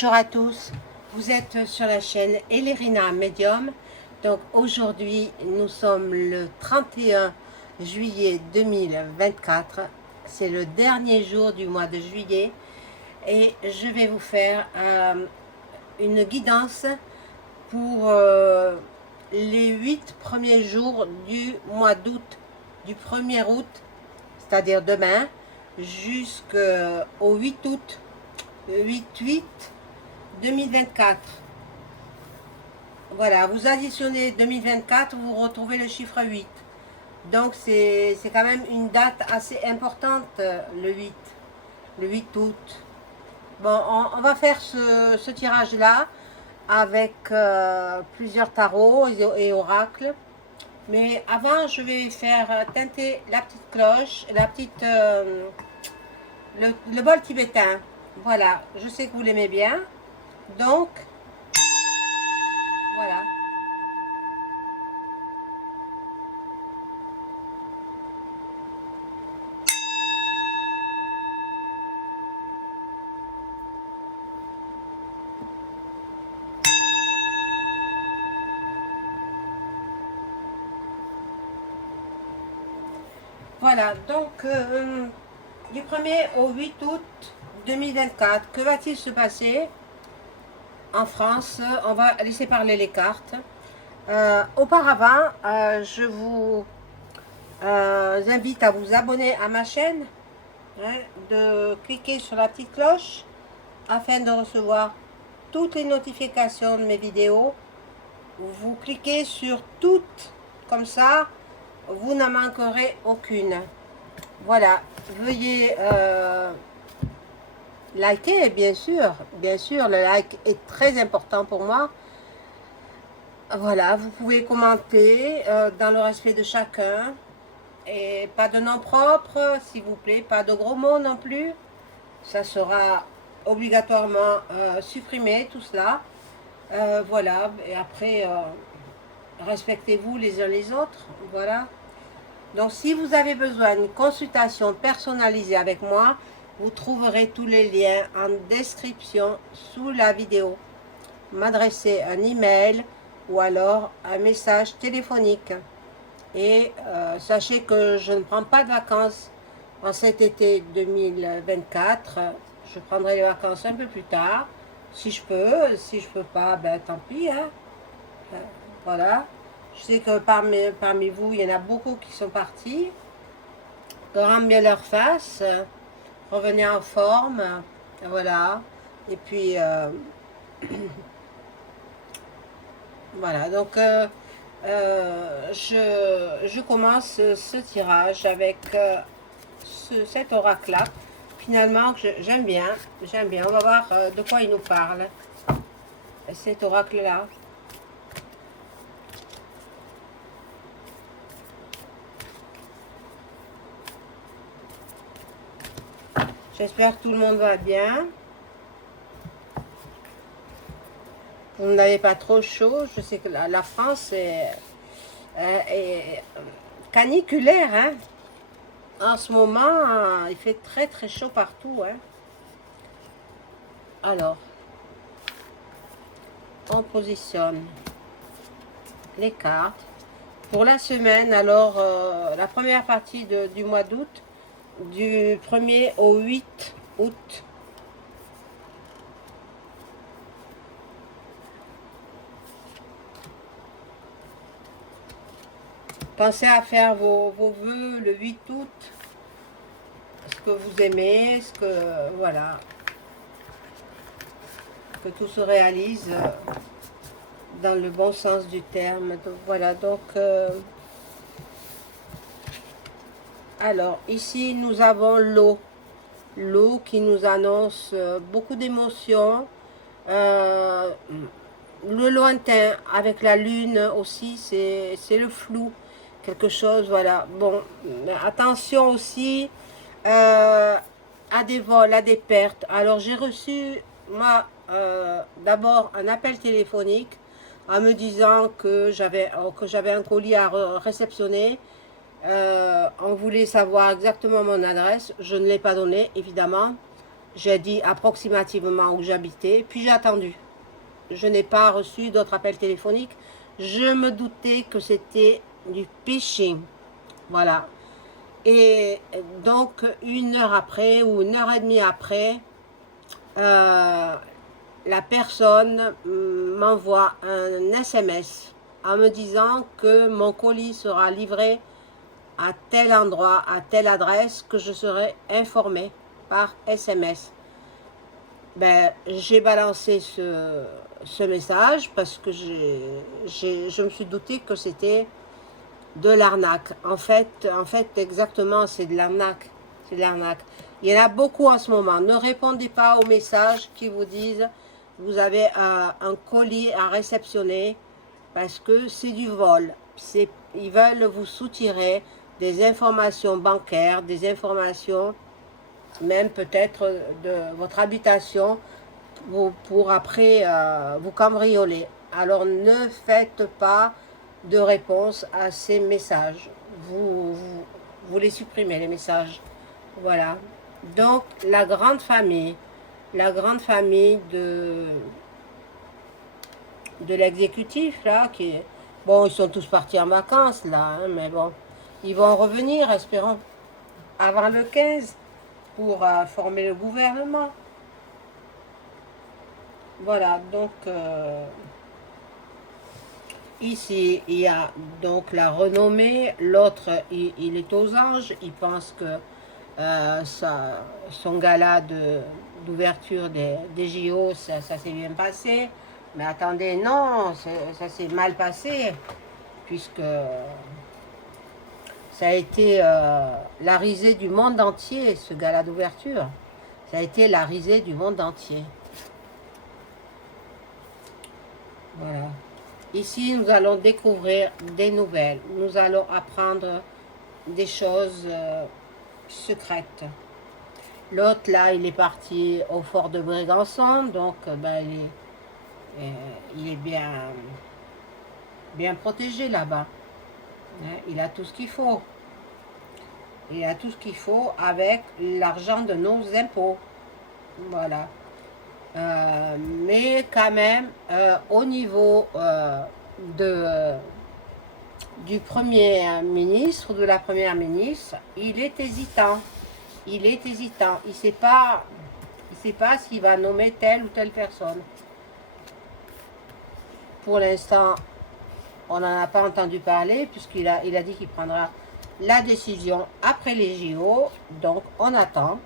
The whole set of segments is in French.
Bonjour à tous, vous êtes sur la chaîne Elérina Medium. Donc aujourd'hui, nous sommes le 31 juillet 2024. C'est le dernier jour du mois de juillet et je vais vous faire une guidance pour les 8 premiers jours du mois d'août, du 1er août, c'est-à-dire demain, jusqu'au 8 août, 8-8 2024. Voilà, vous additionnez 2024, vous retrouvez le chiffre 8. Donc c'est quand même une date assez importante, le 8 août. Bon, on va faire ce tirage-là avec plusieurs tarots et oracles. Mais avant, je vais faire teinter la petite cloche, le bol tibétain. Voilà, je sais que vous l'aimez bien. Donc, voilà. Voilà, donc du 1er au 8 août 2024, que va-t-il se passer en France? On va laisser parler les cartes. Auparavant, je vous invite à vous abonner à ma chaîne, hein, de cliquer sur la petite cloche afin de recevoir toutes les notifications de mes vidéos. Vous cliquez sur toutes, comme ça, vous n'en manquerez aucune. Voilà, veuillez liker, bien sûr, le like est très important pour moi. Voilà, vous pouvez commenter dans le respect de chacun, et pas de nom propre, s'il vous plaît, pas de gros mots non plus, ça sera obligatoirement supprimé, tout cela. Voilà, et après, respectez-vous les uns les autres, voilà. Donc, si vous avez besoin d'une consultation personnalisée avec moi, vous trouverez tous les liens en description sous la vidéo. M'adresser un email ou alors un message téléphonique. Et sachez que je ne prends pas de vacances en cet été 2024. Je prendrai les vacances un peu plus tard, si je peux. Si je peux pas, ben tant pis, hein. Voilà. Je sais que parmi vous, il y en a beaucoup qui sont partis. De rendre bien leur face, revenir en forme, voilà. Et puis, voilà. Donc, je commence ce tirage avec cet oracle-là. Finalement, j'aime bien. J'aime bien. On va voir de quoi il nous parle. Cet oracle-là. J'espère que tout le monde va bien. Vous n'avez pas trop chaud. Je sais que la France est caniculaire, hein. En ce moment, il fait très très chaud partout, hein. Alors, on positionne les cartes. Pour la semaine, alors, la première partie du mois d'août, du 1er au 8 août. Pensez à faire vos vœux le 8 août. Ce que vous aimez, ce que... Voilà. Que tout se réalise dans le bon sens du terme. Donc, voilà, donc... alors, ici, nous avons l'eau. L'eau qui nous annonce beaucoup d'émotions. Le lointain avec la lune aussi, c'est le flou. Quelque chose, voilà. Bon, attention aussi à des vols, à des pertes. Alors, j'ai reçu, moi, d'abord un appel téléphonique en me disant que j'avais un colis à réceptionner. On voulait savoir exactement mon adresse. Je ne l'ai pas donné, évidemment. J'ai dit approximativement où j'habitais, puis j'ai attendu. Je n'ai pas reçu d'autres appels téléphoniques. Je me doutais que c'était du phishing. Voilà. Et donc, 1 heure après ou 1 heure et demie après, la personne m'envoie un SMS en me disant que mon colis sera livré à tel endroit, à telle adresse, que je serai informée par SMS. Ben, j'ai balancé ce message parce que je me suis douté que c'était de l'arnaque. En fait, exactement, c'est de l'arnaque. C'est de l'arnaque. Il y en a beaucoup en ce moment. Ne répondez pas aux messages qui vous disent vous avez un colis à réceptionner parce que c'est du vol. Ils veulent vous soutirer des informations bancaires, des informations même peut-être de votre habitation pour après vous cambrioler. Alors ne faites pas de réponse à ces messages. Vous les supprimez, les messages. Voilà. Donc la grande famille de l'exécutif, là, qui est... Bon, ils sont tous partis en vacances, là, hein, mais bon, ils vont revenir, espérons, avant le 15 pour former le gouvernement. Voilà, donc ici il y a donc la renommée, l'autre il est aux anges, il pense que son gala d'ouverture des JO, ça s'est bien passé, mais attendez, non, ça s'est mal passé, puisque ça a été la risée du monde entier, ce gala d'ouverture. Ça a été la risée du monde entier. Voilà. Ici, nous allons découvrir des nouvelles. Nous allons apprendre des choses secrètes. L'autre, là, il est parti au fort de Brégançon. Donc, ben, il est bien protégé là-bas. Hein, il a tout ce qu'il faut. Il a tout ce qu'il faut avec l'argent de nos impôts. Voilà. Mais quand même, au niveau du Premier ministre, de la Première ministre, il est hésitant. Il est hésitant. Il ne sait pas s'il va nommer telle ou telle personne. Pour l'instant, on n'en a pas entendu parler, puisqu'il a dit qu'il prendra la décision après les JO. Donc, on attend.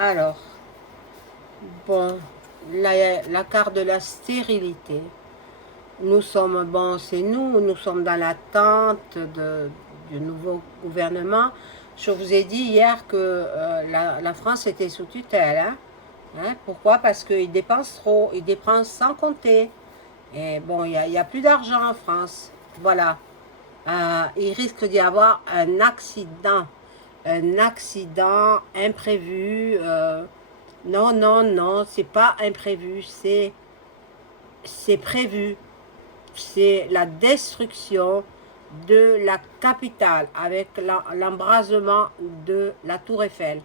Alors, bon, la carte de la stérilité. Nous sommes, bon, c'est nous sommes dans l'attente du nouveau gouvernement. Je vous ai dit hier que la France était sous tutelle. Hein? Pourquoi? Parce qu'ils dépensent trop, ils dépensent sans compter. Et bon, il n'y a plus d'argent en France. Voilà. Il risque d'y avoir un accident imprévu. Non, non, non, c'est pas imprévu, c'est prévu. C'est la destruction de la capitale avec l'embrasement de la Tour Eiffel.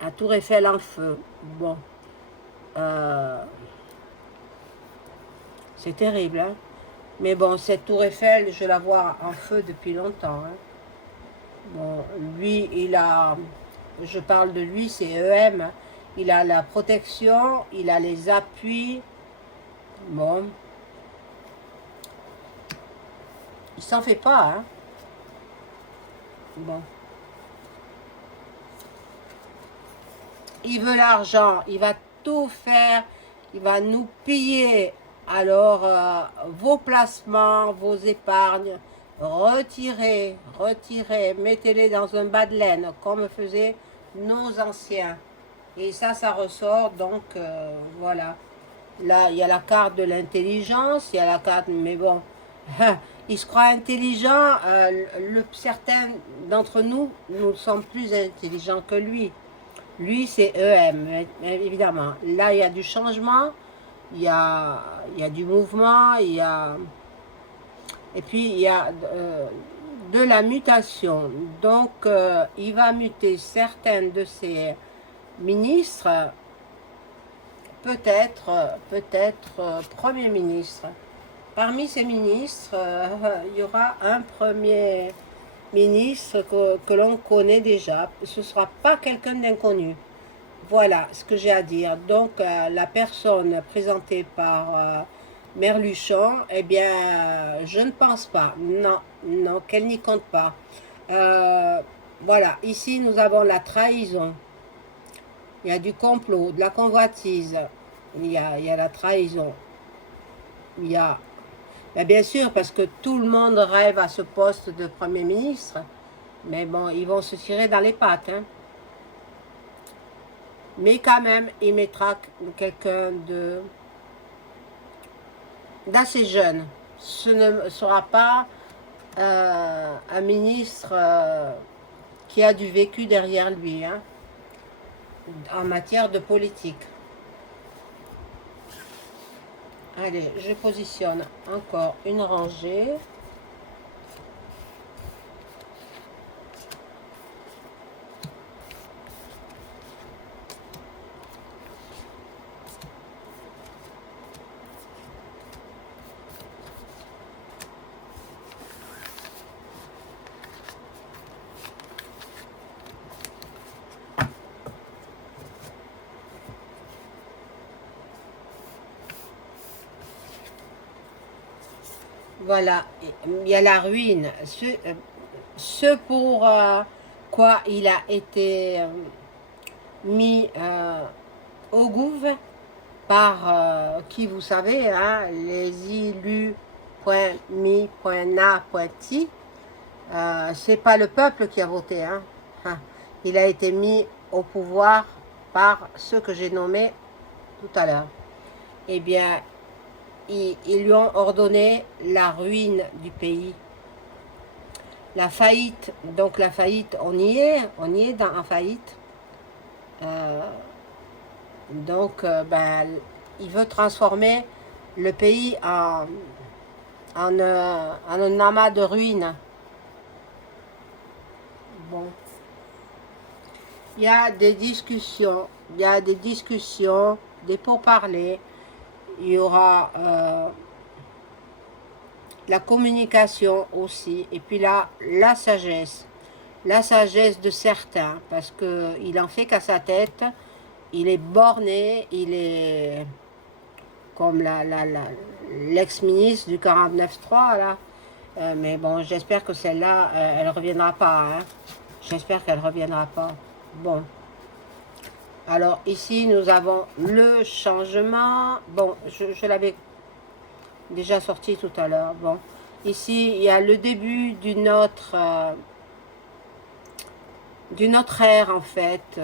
La Tour Eiffel en feu. Bon. C'est terrible, hein? Mais bon, cette Tour Eiffel, je la vois en feu depuis longtemps. Hein? Bon, lui, je parle de lui, c'est EM. Il a la protection, il a les appuis. Bon. Il s'en fait pas, hein. Bon. Il veut l'argent, il va tout faire, il va nous piller. Alors, vos placements, vos épargnes, retirez, mettez-les dans un bas de laine, comme faisaient nos anciens. Et ça ressort, donc, voilà. Là, il y a la carte de l'intelligence, il y a la carte, mais bon, il se croit intelligent. Certains d'entre nous, nous sommes plus intelligents que lui. Lui, c'est EM, évidemment. Là, il y a du changement, il y a du mouvement, et puis il y a de la mutation. Donc, il va muter certains de ses ministres, peut-être Premier ministre. Parmi ces ministres, il y aura un Premier ministre que l'on connaît déjà. Ce ne sera pas quelqu'un d'inconnu. Voilà ce que j'ai à dire. Donc, la personne présentée par Merluchon, eh bien, je ne pense pas. Non, non, qu'elle n'y compte pas. Voilà, ici, nous avons la trahison. Il y a du complot, de la convoitise. Il y a la trahison. Il y a... Mais bien sûr, parce que tout le monde rêve à ce poste de Premier ministre. Mais bon, ils vont se tirer dans les pattes, hein. Mais quand même, il mettra quelqu'un d'assez jeune. Ce ne sera pas un ministre qui a du vécu derrière lui, hein, en matière de politique. Allez, je positionne encore une rangée. Voilà, il y a la ruine. Ce pour quoi il a été mis au gouvernement par qui vous savez, hein, les ilus.mi.na.ti. C'est pas le peuple qui a voté, hein. Il a été mis au pouvoir par ceux que j'ai nommés tout à l'heure. Eh bien, ils lui ont ordonné la ruine du pays. La faillite, donc la faillite, on y est en faillite. Donc, ben, il veut transformer le pays en un amas de ruines. Bon. Il y a des discussions, des pourparlers. Il y aura la communication aussi. Et puis là, la sagesse. La sagesse de certains, parce qu'il en fait qu'à sa tête. Il est borné, il est comme l'ex-ministre du 49.3 là. Mais bon, j'espère que celle-là, elle ne reviendra pas. Hein. J'espère qu'elle ne reviendra pas. Bon. Alors ici, nous avons le changement. Bon, je l'avais déjà sorti tout à l'heure. Bon. Ici, il y a le début d'une autre ère en fait.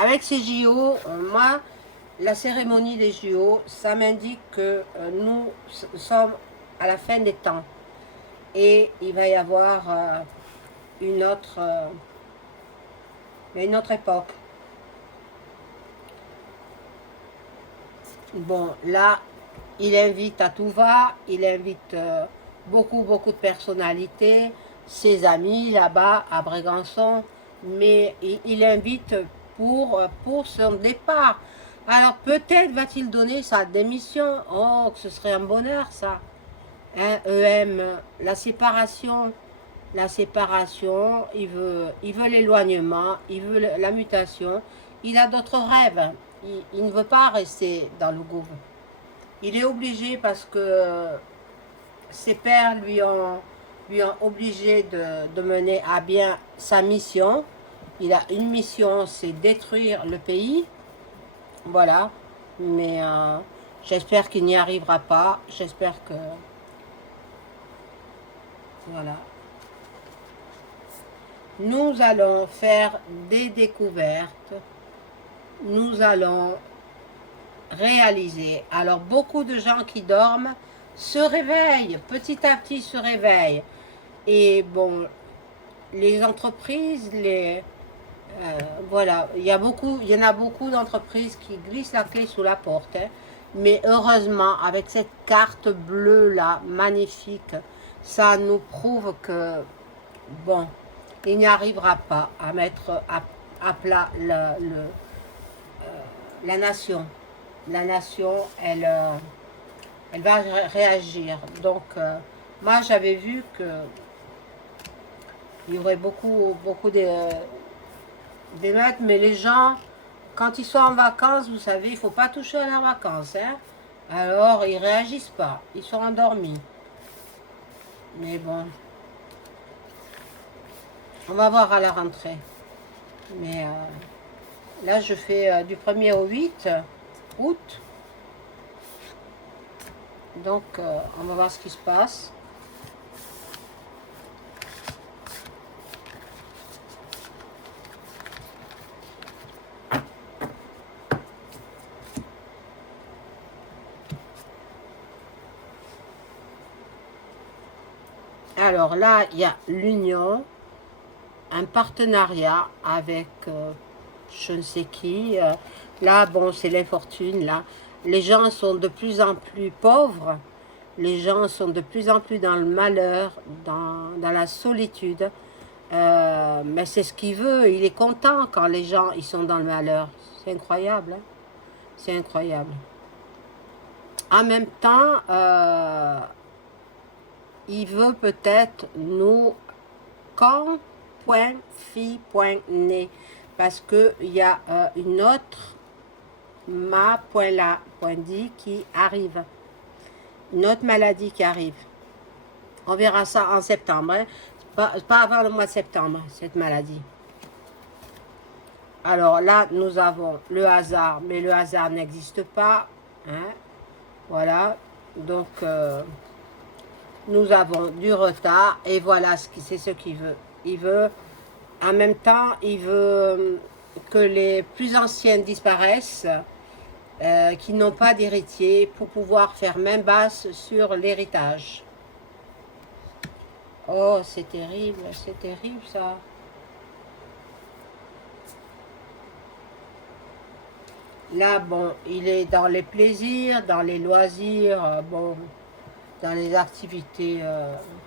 Avec ces JO, moi, la cérémonie des JO, ça m'indique que nous sommes à la fin des temps. Et il va y avoir une autre époque. Bon, là, il invite à tout va, il invite beaucoup de personnalités, ses amis là-bas à Brégançon, mais il invite pour son départ. Alors peut-être va-t-il donner sa démission. Oh, que ce serait un bonheur ça. Hein, EM, la séparation, il veut l'éloignement, il veut la mutation. Il a d'autres rêves. Il ne veut pas rester dans le gouffre. Il est obligé parce que ses pères lui ont obligé de mener à bien sa mission. Il a une mission, c'est détruire le pays. Voilà. Mais j'espère qu'il n'y arrivera pas. J'espère que... Voilà. Nous allons faire des découvertes. Nous allons réaliser. Alors, beaucoup de gens qui dorment se réveillent, petit à petit se réveillent. Et bon, les entreprises, voilà, il y en a beaucoup d'entreprises qui glissent la clé sous la porte, hein. Mais heureusement, avec cette carte bleue là, magnifique, ça nous prouve que, bon, il n'y arrivera pas à mettre à plat la nation. La nation, elle va réagir. Donc, moi, j'avais vu que il y aurait beaucoup d'émeutes, mais les gens, quand ils sont en vacances, vous savez, il ne faut pas toucher à leurs vacances, hein. Alors, ils réagissent pas, ils sont endormis. Mais bon, on va voir à la rentrée. Mais là, je fais du 1er au 8 août. Donc, on va voir ce qui se passe. Alors là, il y a l'union, un partenariat avec je ne sais qui. Là, bon, c'est l'infortune. Là, les gens sont de plus en plus pauvres. Les gens sont de plus en plus dans le malheur, dans la solitude. Mais c'est ce qu'il veut. Il est content quand les gens ils sont dans le malheur. C'est incroyable, hein. C'est incroyable. En même temps, il veut peut-être nous .fi.né parce qu'il y a une autre ma.la.dit qui arrive. Une autre maladie qui arrive. On verra ça en septembre. Hein. Pas avant le mois de septembre, cette maladie. Alors là, nous avons le hasard, mais le hasard n'existe pas. Hein. Voilà. Donc, nous avons du retard. Et voilà, c'est ce qu'il veut. Il veut, en même temps, il veut que les plus anciennes disparaissent, qui n'ont pas d'héritier, pour pouvoir faire main basse sur l'héritage. Oh, c'est terrible ça. Là, bon, il est dans les plaisirs, dans les loisirs, bon, dans les activités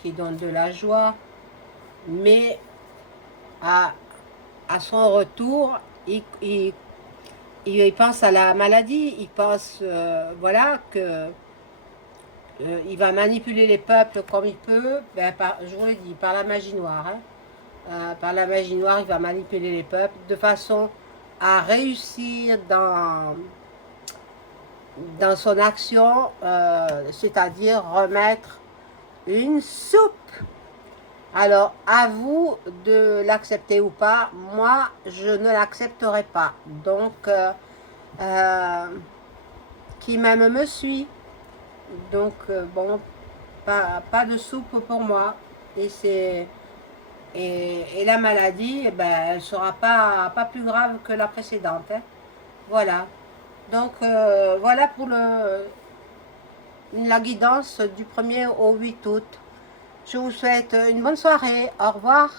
qui donnent de la joie. Mais à son retour, il pense à la maladie, il pense, voilà, que il va manipuler les peuples comme il peut, ben, je vous l'ai dit, par la magie noire. Hein. Par la magie noire, il va manipuler les peuples de façon à réussir dans son action, c'est-à-dire remettre une soupe. Alors, à vous de l'accepter ou pas. Moi, je ne l'accepterai pas. Donc, qui m'aime me suit. Donc, bon, pas de soupe pour moi. Et la maladie, eh ben, elle ne sera pas plus grave que la précédente. Hein. Voilà. Donc, voilà pour la guidance du 1er au 8 août. Je vous souhaite une bonne soirée. Au revoir.